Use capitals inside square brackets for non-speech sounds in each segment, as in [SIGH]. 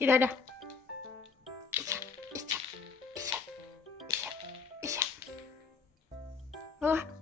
기다려. 이샤, 이샤, 이샤, 이샤, 이샤. 어.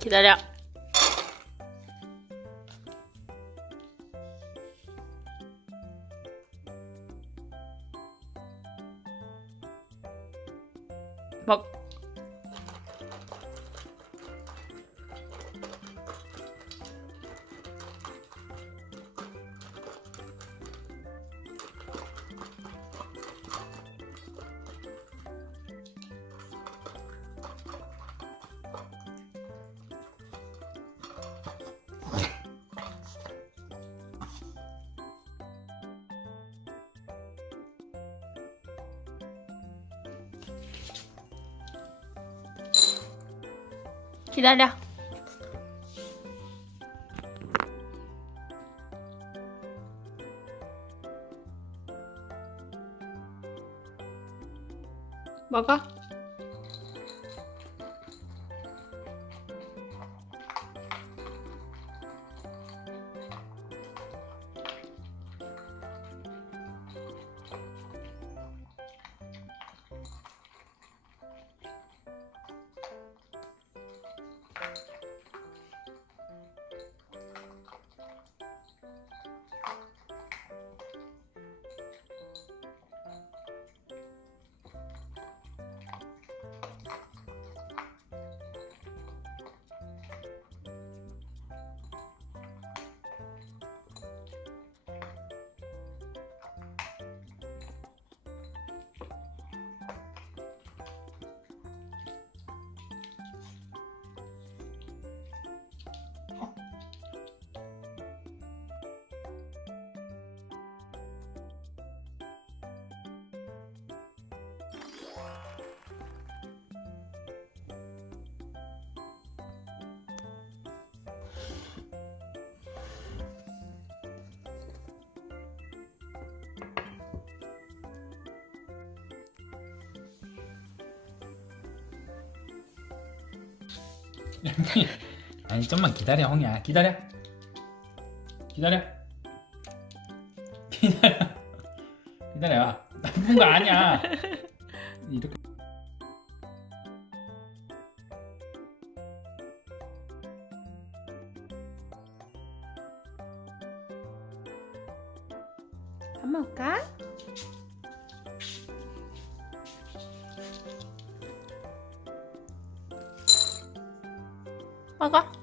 기다려. 먹. 기다려. 먹어. [LAUGHS] 아니 좀만 기다려 홍이야. 기다려. 기다려. 기다려. 기다려. 나쁜 거 아니야. 이렇게. 밥 먹을까? 먹어.